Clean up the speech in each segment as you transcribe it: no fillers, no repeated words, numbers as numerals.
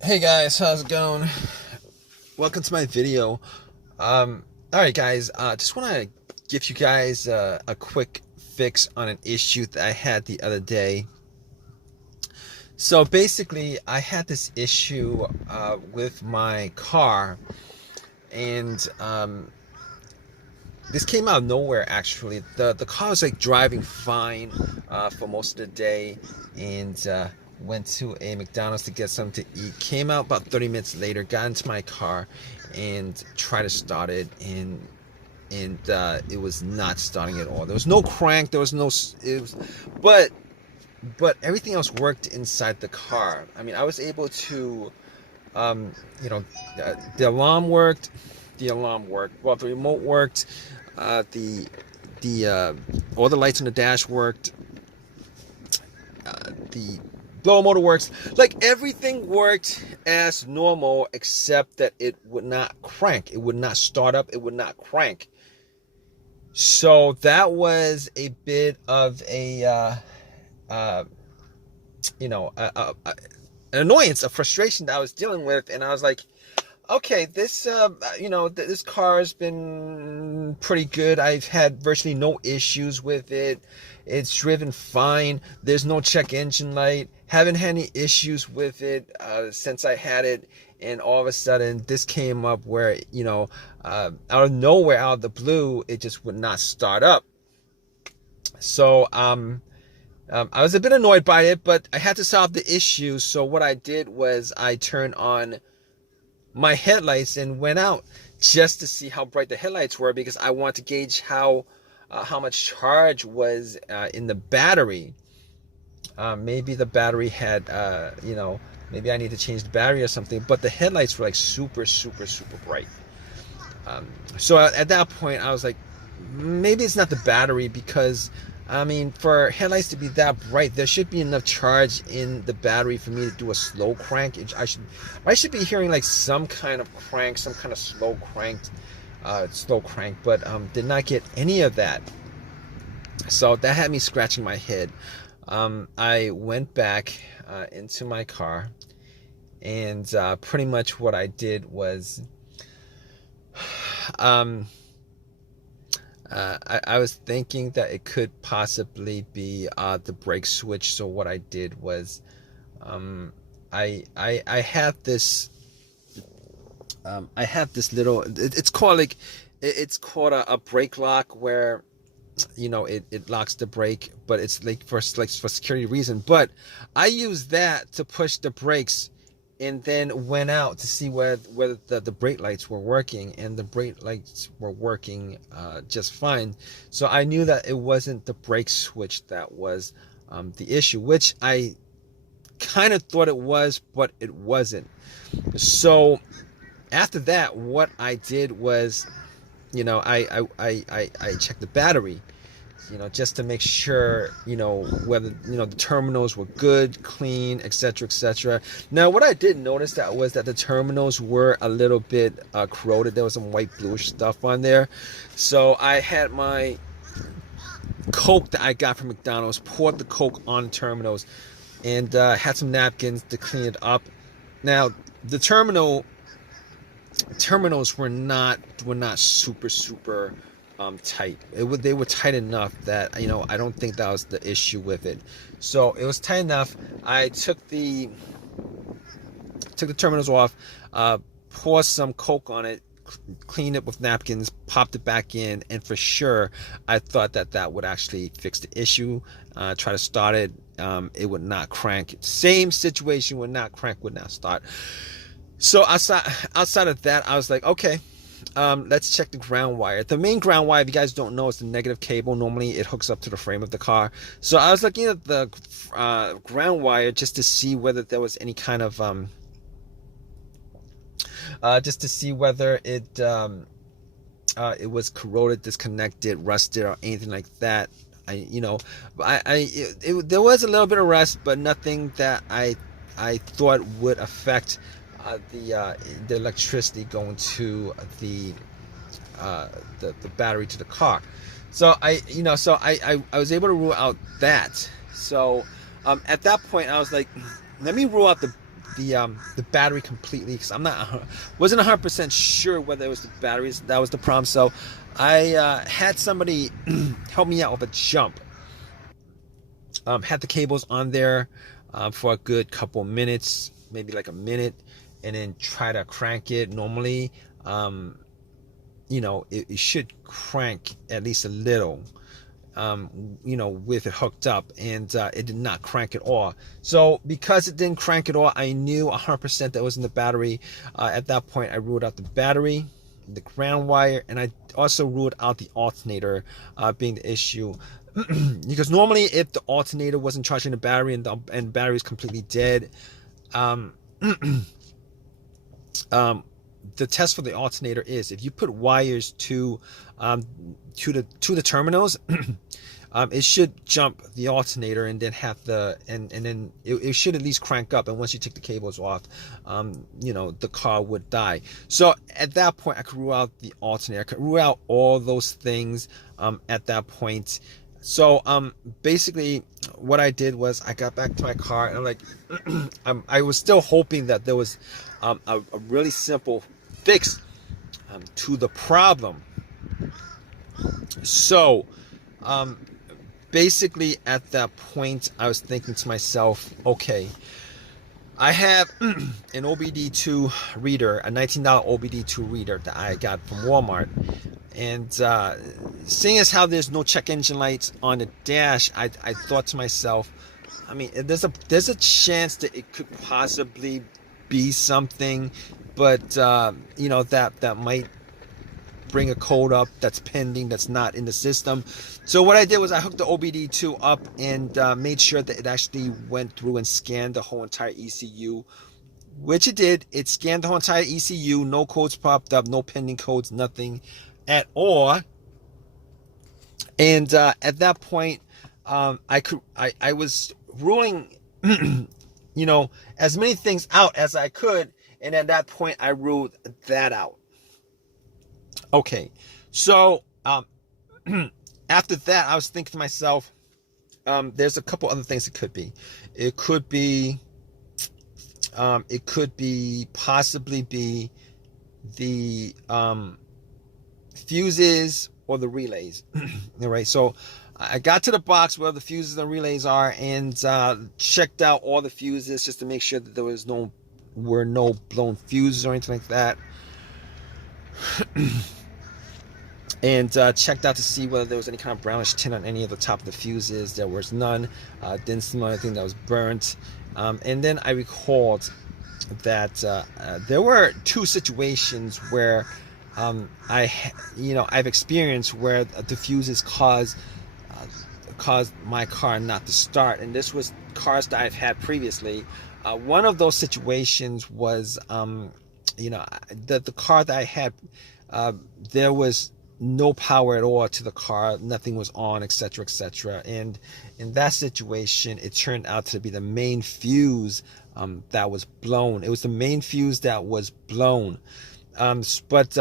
Hey guys, how's it going? Welcome to my video. All right, guys. Just want to give you guys a quick fix on an issue that I had the other day. So basically, I had this issue with my car, and this came out of nowhere. Actually, the car was like driving fine for most of the day, and went to a McDonald's to get something to eat. Came out about 30 minutes later, got into my car, and tried to start it, and it was not starting at all. There was no crank. There was no. It was, but but everything else worked inside the car. I mean, I was able to, um, you know, the alarm worked. The alarm worked. Well, the remote worked. The all the lights on the dash worked. The blower motor works. Like everything worked as normal, except that it would not crank. It would not start up. It would not crank. So that was a bit of a uh, you know an annoyance, a frustration that I was dealing with, and I was like, okay, this this car has been pretty good. I've had virtually no issues with it. It's driven fine. There's no check engine light. Haven't had any issues with it since I had it. And all of a sudden, this came up where, out of nowhere, out of the blue, it just would not start up. So I was a bit annoyed by it, but I had to solve the issue. So what I did was I turned on my headlights and went out just to see how bright the headlights were, because I want to gauge how much charge was in the battery. Maybe the battery had maybe I need to change the battery or something. But the headlights were like super super super bright. So at that point I was like, maybe it's not the battery, because I mean, for headlights to be that bright, there should be enough charge in the battery for me to do a slow crank. I should be hearing like some kind of crank, some kind of slow crank, but did not get any of that. So that had me scratching my head. I went back into my car, and pretty much what I did was, um, I was thinking that it could possibly be the brake switch. So what I did was, I have this little. It's called like a brake lock, where it locks the brake, but it's like for security reason. But I use that to push the brakes, and then went out to see whether the brake lights were working, and the brake lights were working just fine. So I knew that it wasn't the brake switch that was the issue, which I kind of thought it was, but it wasn't. So after that, what I did was, I checked the battery, just to make sure, whether, the terminals were good, clean, etc., etc. Now, what I did notice that the terminals were a little bit corroded. There was some white bluish stuff on there. So I had my Coke that I got from McDonald's, poured the Coke on the terminals, and had some napkins to clean it up. Now, the terminals were not super super tight. They were tight enough that I don't think that was the issue with it. So it was tight enough. I took the terminals off, poured some Coke on it, cleaned it with napkins, popped it back in, and for sure I thought that would actually fix the issue. Try to start it, it would not crank. Same situation, would not crank, would not start. So outside of that, I was like, okay, let's check the ground wire. The main ground wire, if you guys don't know, is the negative cable. Normally, it hooks up to the frame of the car. So I was looking at the ground wire just to see whether there was any kind of just to see whether it was corroded, disconnected, rusted, or anything like that. There was a little bit of rust, but nothing that I thought would affect the electricity going to the battery to the car. So I was able to rule out that. So at that point I was like, let me rule out the battery completely, because wasn't 100% sure whether it was the batteries that was the problem. So I had somebody help me out with a jump. Had the cables on there for a good couple minutes, maybe like a minute, and then try to crank it. Normally, it should crank at least a little, with it hooked up, and it did not crank at all. So because it didn't crank at all, I knew 100% that was in the battery. At that point, I ruled out the battery, the ground wire, and I also ruled out the alternator being the issue. Because normally, if the alternator wasn't charging the battery and the battery is completely dead, the test for the alternator is if you put wires to the terminals, it should jump the alternator and then have and then it should at least crank up. And once you take the cables off, the car would die. So at that point, I could rule out the alternator. I could rule out all those things at that point. So basically what I did was I got back to my car, and I'm like, I was still hoping that there was a really simple fix to the problem. So basically at that point, I was thinking to myself, okay, I have an OBD2 reader, a $19 OBD2 reader that I got from Walmart. And seeing as how there's no check engine lights on the dash, I thought to myself, I mean, there's a chance that it could possibly be something, but that might bring a code up that's pending, that's not in the system. So what I did was I hooked the OBD2 up and made sure that it actually went through and scanned the whole entire ECU, which it did. It scanned the whole entire ECU. No codes popped up, no pending codes, nothing at all. And at that point, I was ruling as many things out as I could, and at that point I ruled that out. Okay, so after that, I was thinking to myself, there's a couple other things it could be. It could possibly be the fuses or the relays. All right, so I got to the box where the fuses and relays are, and checked out all the fuses just to make sure that there were no blown fuses or anything like that. And checked out to see whether there was any kind of brownish tint on any of the top of the fuses. There was none. Didn't smell anything that was burnt. And then I recalled that there were two situations where I've experienced where the fuses caused my car not to start, and this was cars that I've had previously. One of those situations was the car that I had, there was no power at all to the car, nothing was on, etc., etc. And in that situation, it turned out to be the main fuse that was blown. It was the main fuse that was blown. But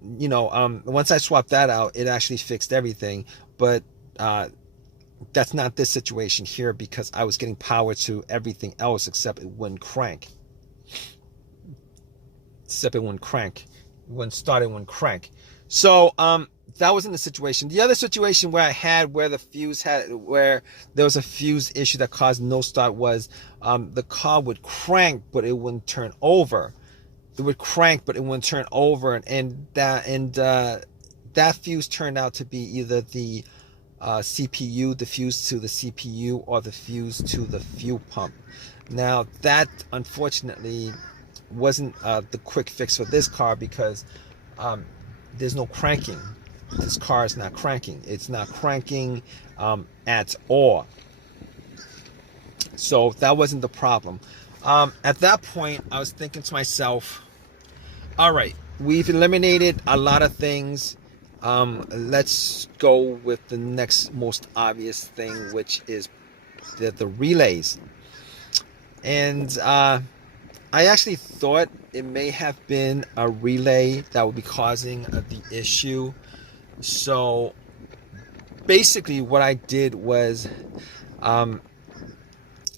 once I swapped that out, it actually fixed everything. But that's not this situation here, because I was getting power to everything else except it wouldn't crank. It wouldn't start, it wouldn't crank. So that wasn't the situation. The other situation where where there was a fuse issue that caused no start was the car would crank, but it wouldn't turn over. It would crank, but it wouldn't turn over, and that fuse turned out to be either the CPU, the fuse to the CPU, or the fuse to the fuel pump. Now that unfortunately wasn't the quick fix for this car, because there's no cranking. This car is not cranking. It's not cranking at all. So that wasn't the problem. At that point, I was thinking to myself, all right, we've eliminated a lot of things. Let's go with the next most obvious thing, which is the relays. And I actually thought it may have been a relay that would be causing the issue. So basically what I did was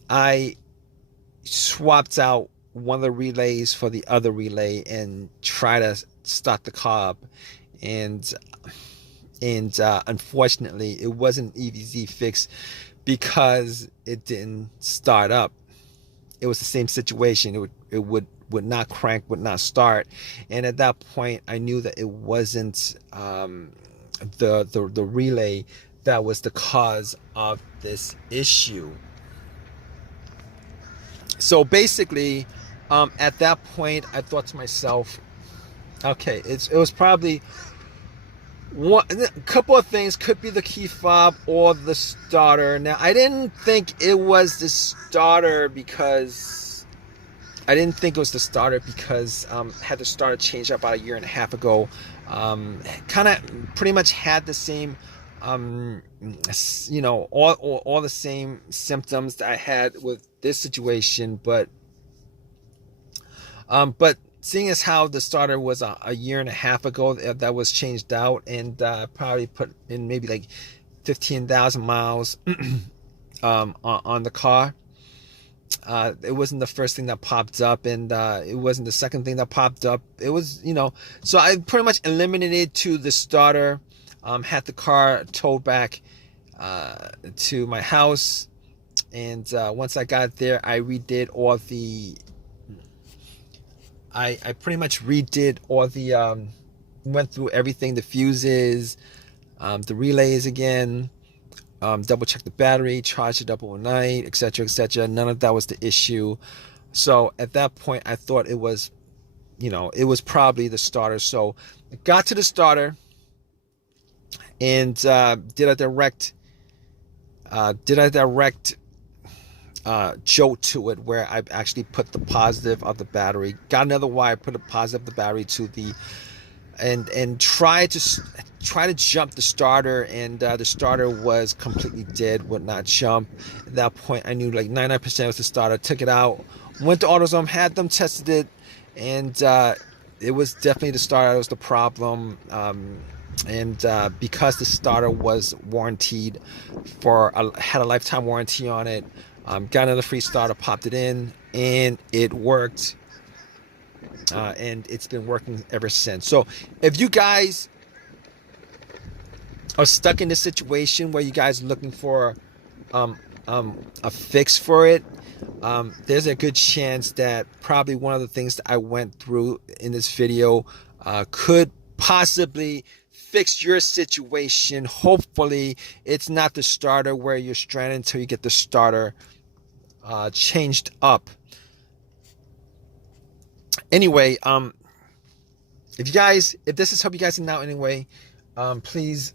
I swapped out one of the relays for the other relay and try to start the car up. And unfortunately, it wasn't an easy fix because it didn't start up. It was the same situation. It would not crank, would not start. And at that point, I knew that it wasn't the relay that was the cause of this issue. So basically, at that point, I thought to myself, okay, it was probably a couple of things. Could be the key fob or the starter. Now, I didn't think it was the starter because I had the starter changed about a year and a half ago. Kind of pretty much had the same, all the same symptoms that I had with this situation, but seeing as how the starter was a year and a half ago that was changed out, and probably put in maybe like 15,000 miles on the car. It wasn't the first thing that popped up, and it wasn't the second thing that popped up. It was, so I pretty much eliminated to the starter, had the car towed back to my house, and once I got there, I pretty much redid all the, went through everything, the fuses, the relays again, double check the battery, charged it up overnight, etc., etc. None of that was the issue. So at that point, I thought it was, it was probably the starter. So I got to the starter and did a direct jolt to it, where I actually put the positive of the battery, got another wire, put a positive of the battery to the, and try to jump the starter, and the starter was completely dead, would not jump. At that point, I knew like 99% was the starter. Took it out, went to AutoZone, had them tested it, and it was definitely the starter that was the problem. And because the starter was warranted had a lifetime warranty on it, got another free starter, popped it in, and it worked. And it's been working ever since. So if you guys are stuck in this situation where you guys are looking for a fix for it, there's a good chance that probably one of the things that I went through in this video could possibly fix your situation. Hopefully it's not the starter where you're stranded until you get the starter changed up. Anyway, if this has helped you guys out anyway, please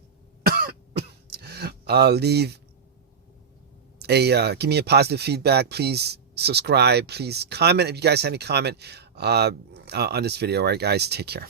leave give me a positive feedback. Please subscribe. Please comment if you guys have any comment on this video. All right, guys, take care.